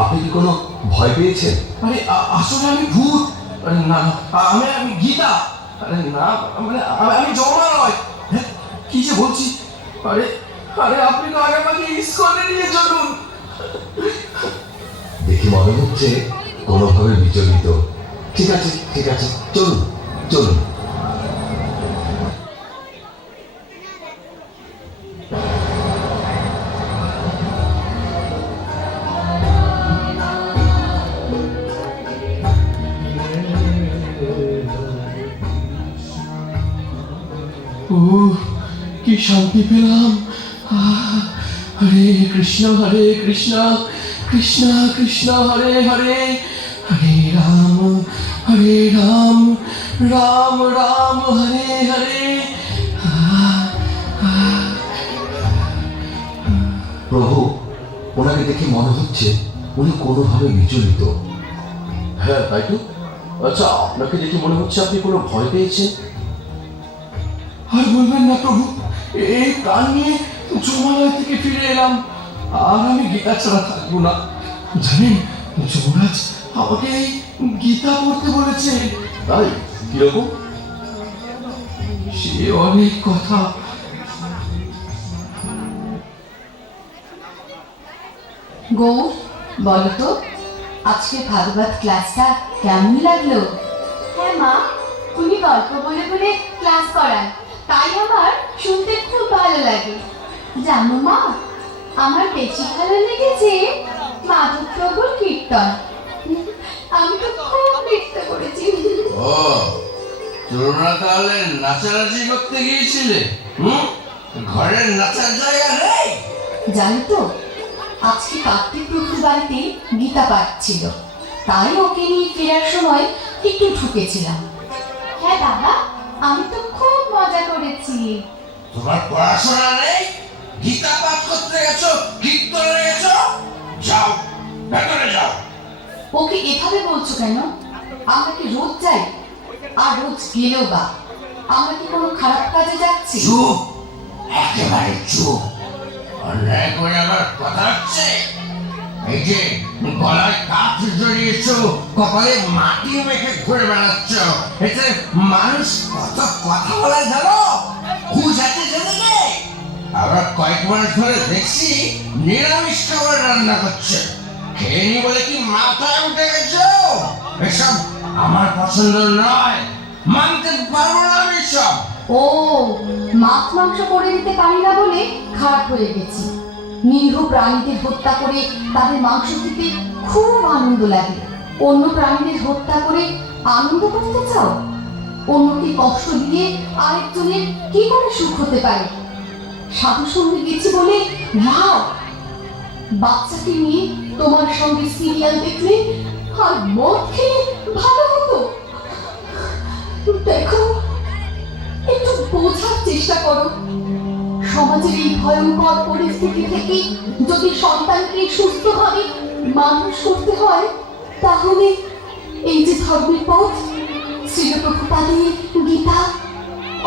আপনি কি কোনো ভয় পেয়েছেন? আরে আসলে আমি ভূত। আরে না না, আমি গীতা। আরে না, মানে আমি জমা নয়। হ্যাঁ, কি যে বলছি। আরে আরে আপনি তো আগে আমাকে ইস্কনে নিয়ে চলুন। দেখে মনে হচ্ছে কোনোভাবে বিচলিত। ঠিক আছে ঠিক আছে, চলুন চলুন। ও, কি শান্তি পেলাম। হরে কৃষ্ণ কৃষ্ণ কৃষ্ণ হরে হরে, হরে রাম রাম রাম হরে হরে। প্রভু, ওনাকে দেখে মনে হচ্ছে উনি কোনোভাবে বিচলিত। হ্যাঁ তাই তো। আচ্ছা, আপনাকে দেখে মনে হচ্ছে আপনি কোনো ভয় পেয়েছেন। আর বলবেন না প্রভু, এই প্রাণ নিয়ে যমালয় থেকে ফিরে এলাম, আর আমি গীতা ছাড়া থাকবো না। জানেন, যমরাজ আমাকে এই গীতা পড়তে বলেছে। তাই কিরকম? সে অনেক কথা। গৌর, বলো তো আজকে ভাগবত ক্লাসটা কেমন লাগলো? হ্যাঁ মা, উনি গল্প বলে বলে ক্লাস করান, তাই আমার শুনতে খুব ভালো লাগে। জানো মা, আমার বেশি ভালো লেগেছে মাধব প্রভুর কীর্তন। আমি তো খুব নৃত্য করেছি। ও, তোমরা তাহলে নাচানাচি করতে গিয়েছিলে? ঘরের নাচার জায়গা নেই? জানো তো, আজকে কার্তিক প্রভুর বাড়িতে গীতা পাঠ ছিল, তাই ওকে নিয়ে ফেরার সময় একটু ঢুকেছিলাম। হ্যাঁ বাবা, আমি তো খুব মজা করেছি। তোমার পড়াশোনা নেই? গীতা পাঠ করতে গেছো, কীর্তনে গেছো? যাও, ভেতরে যাও। ওকে এভাবে বলছো কেন? আমরা কি রোজ যাই? আর রোজ গেলেও বা আমরা কি কোনো খারাপ কাজে যাচ্ছি? চুপ, একেবারে চুপ। অন্যায় করে আবার কথা হচ্ছে। এই যে গলায় কাঠ জড়িয়েছো, কপালে মাটি মেখে ঘুরে বেড়াচ্ছ, এতে মানুষ কত কথা বলে জানো? হুঁশ আছে সেদিকে। আবার কয়েক মাস ধরে দেখছি নিরামিষ খাবার রান্না করছে। খেয়ে নি বলে কি মাথায় উঠে গেছো? এসব আমার পছন্দ নয়, মানতে পারবো না আমি সব। ও, মাছ মাংস করে দিতে পারি না বলে খারাপ হয়ে গেছি। নিরীহ প্রাণীদের হত্যা করে তাদের মাংস খেতে খুব আনন্দ লাগে। অন্য প্রাণীদের হত্যা করে আনন্দ করতে চাও? অন্যকে কষ্ট দিয়ে আরেকজনের কি করে সুখ হতে পারে? সাধু সঙ্গে গেছি বলে রাও। বাচ্চাকে নিয়ে তোমার সঙ্গে সিরিয়াল দেখলে আর মদ খেলে ভালো হতো। দেখো, একটু বোঝার চেষ্টা করো। সমাজের এই ভয়ঙ্কর পরিস্থিতি থেকে যদি সন্তানকে সুস্থভাবে মানুষ করতে হয়, তাহলে এই যে ধর্মের পথ, শ্রীল প্রভুপাদের গীতা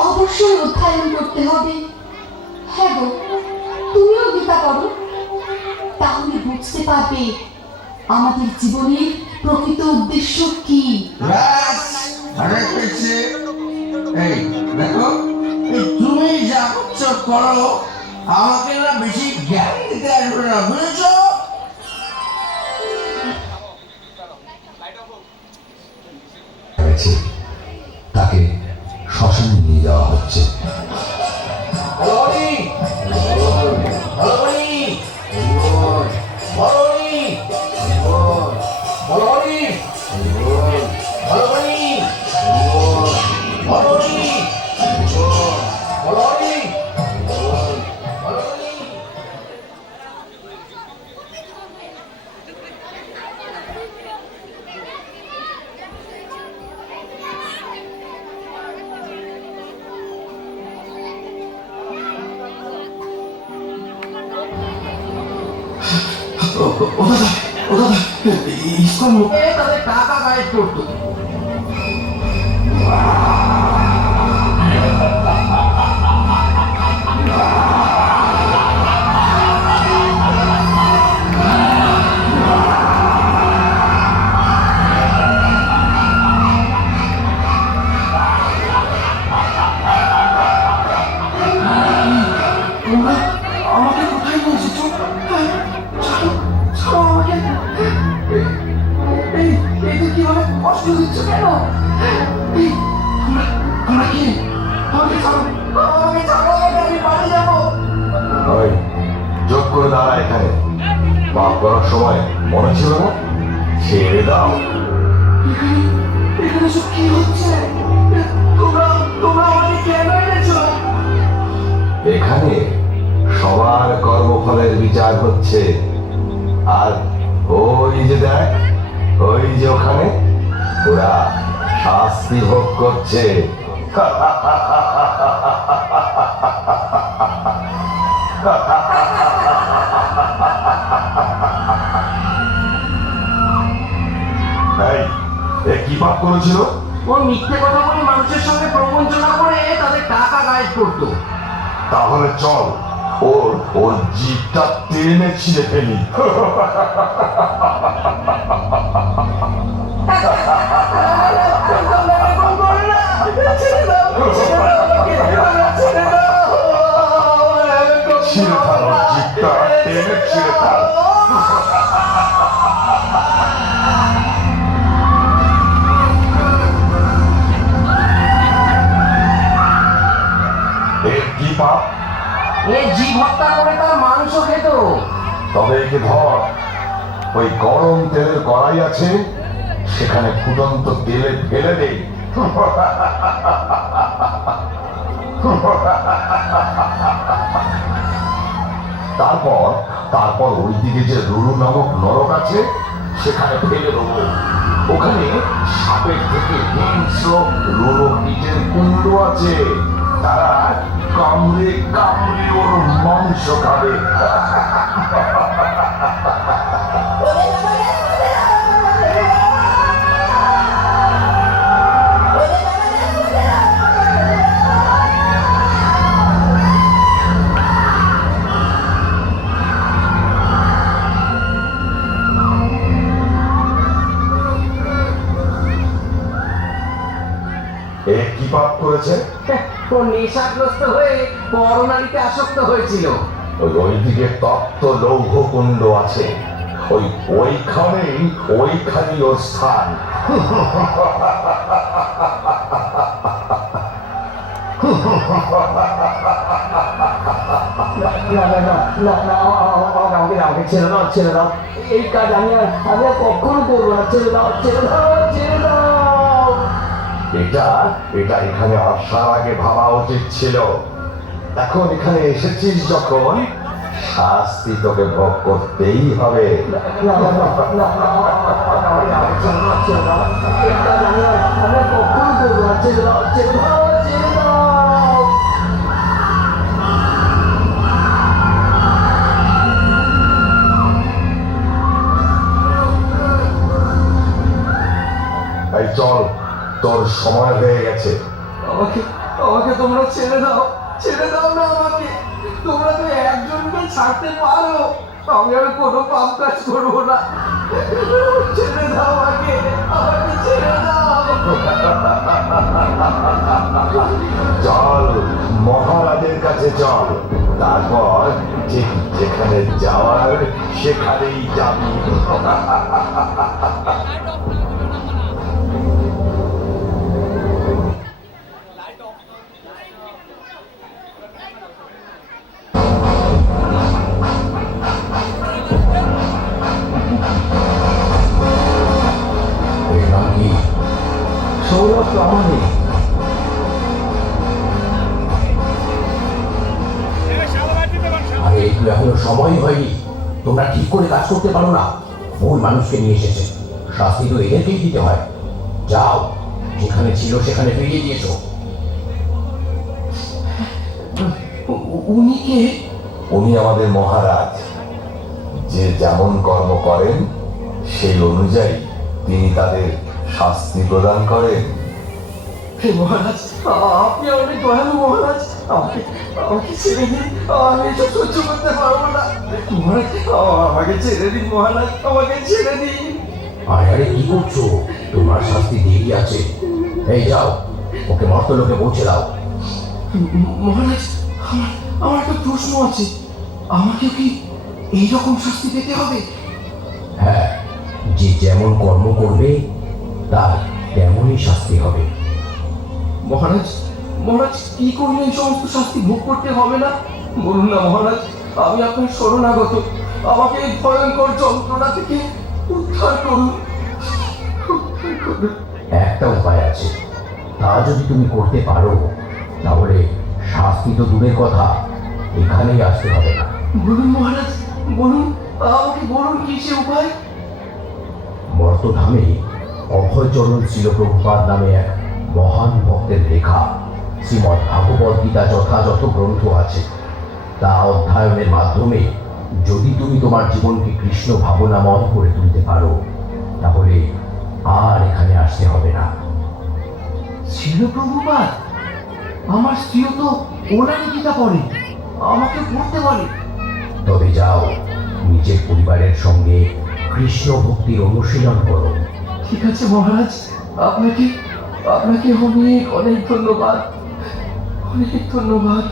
অবশ্যই অধ্যয়ন করতে হবে। হ্যাঁ গো, তুমিও গীতা পড়ো, তাহলে বুঝতে পারবে আমাদের জীবনের প্রকৃত উদ্দেশ্য কি। এই দেখো, তুমি যা করছো করো, আমাকে না বেশি জ্ঞান দিতে আসবে না, বুঝেছো? তাকে শ্মশানে নিয়ে যাওয়া হচ্ছে। ও দাদা, ইসকন মুখে তাদের টাকা কালেক্ট করতো। কষ্ট দিচ্ছ কেন? তোমরা কি আমাকে ছাড়ো, আমাকে ছাড়ো, আমি বাড়ি যাবো। ওই যোগ করে দাঁড়া এখানে। পাপ করার সময় মনে ছিল না? ছেড়ে দাও। এখানে সব কি হচ্ছে? তোমরা আমাকে কেন এনেছো? এখানে সবার কর্মফলের বিচার হচ্ছে। আর ওই যে দেখ, ওই যে ওখানে ওরা শাস্তি ভোগ করছে। এই, এ কি পাপ করেছিল? ও মিথ্যে কথা বলে মানুষের সঙ্গে প্রবঞ্চনা করে তাদের টাকা গায়েব করতো। তাহলে চল ওর ওর জিভটা টেনে ছিঁড়ে ফেলি। ছিঁড়ে ফেল ওর জিভটা, টেনে ছিঁড়ে ফেল। এর কি পাপ? এ জীব হত্যা করে তার মাংস খেত। তবে একে ধর, ওই গরম তেলের কড়াই আছে, সেখানে ফুটন্ত তেলে ফেলে দে। তারপর তারপর ওই দিকে যে রুরু নামক নরক আছে, সেখানে ফেলে দেবো। ওখানে সাপের থেকে হিংস্র রুরু কীটের কুণ্ড আছে, তারা কামড়ে কামড়ে ওর মাংস খাবে। এ কি পাপ করেছে? ও নেশাগ্রস্ত হয়ে পরনারীতে আসক্ত হয়েছিল। ওইদিকে তপ্ত লৌহ কুণ্ড আছে, ওইখানেই ওর স্থান। আমাকে ছেড়ে দাও, ছেড়ে দাও। এই কাজ আমি আর কখনো করবো না। ছেড়ে দাও, ছেড়ে দাও, ছেড়ে দাও। এটা এখানে আসার আগে ভাবা উচিত ছিল। এখন এখানে এসেছিস যখন, শাস্তি তোকে ভোগ করতেই হবে। এই চল, তোর সময় হয়ে গেছে। আমাকে তোমরা ছেড়ে দাও, ছেড়ে দাও না আমাকে। তোমরা তো একজনকে ছাড়তে পারো, আমি আর কোনো পাপ কাজ করবো না। ছেড়ে দাও আমাকে ছেড়ে দাও। চল মহারাজের কাছে চল, তারপর ঠিক যেখানে যাওয়ার সেখানেই যাবি। সৌরভ প্রামাণিক। আরে একটু এখনো সময় হয়নি, তোমরা ঠিক করে কাজ করতে পারো না। ভুল মানুষকে নিয়ে এসেছে, শাস্তি তো এদেরকেই দিতে হয়। যাও, যেখানে ছিল সেখানে ফিরিয়ে দিয়েছো। উনি কে? উনি আমাদের মহারাজ। যে যেমন কর্ম করেন সেই অনুযায়ী তিনি তাদের শাস্তি প্রদান করেন। হে মহারাজ, আপনি অনেক দয়ালু মহারাজ। আমাকে ছেড়ে দিন, আমি এসব সহ্য করতে পারবো না মহারাজ। আমাকে ছেড়ে দিন মহারাজ, আমাকে ছেড়ে দিন। আরে কি করছো? তোমার শাস্তি দেরি আছে। এই যাও, ওকে মর্তলোকে পৌঁছে দাও। মহারাজ, আমার একটা প্রশ্ন আছে। আমাকে কি এইরকম শাস্তি পেতে হবে? হ্যাঁ, যে যেমন কর্ম করবে তার তেমনই শাস্তি হবে। মহারাজ, মহারাজ কি করলে এই সমস্ত শাস্তি ভোগ করতে হবে না? বলুন না মহারাজ, আমি আপনার শরণাগত, আমাকে এই ভয়ঙ্কর যন্ত্রণা থেকে উদ্ধার করুন। একটা উপায় আছে, তা যদি তুমি করতে পারো তাহলে শাস্তি তো দূরের কথা, এখানেই আসতে হবে না। বলুন মহারাজ, বলুন, আমাকে বলুন কি সে উপায়? মর্তধামে অভয়চরণ ছিল প্রভুপাদ নামে এক মহান ভক্তের লেখা শ্রীমদ্ ভাগবত গীতা যথাযথ গ্রন্থ আছে। তা অধ্যয়নের মাধ্যমে যদি তুমি তোমার জীবনকে কৃষ্ণ ভাবনাময় করে তুলতে পারো তাহলে আর এখানে আসতে হবে না। ছিল প্রভুপাদ, আমার স্ত্রীও তো ওনারই গীতা পড়ে, আমাকে পড়তে বলে। তবে যাও, নিজের পরিবারের সঙ্গে কৃষ্ণ ভক্তির অনুশীলন করো। ঠিক আছে মহারাজ, আপনাকে আপনাকে অনেক অনেক ধন্যবাদ, অনেক ধন্যবাদ।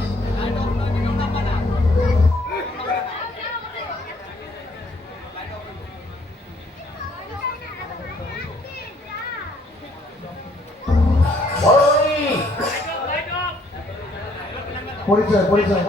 পরিচয় পরিচয়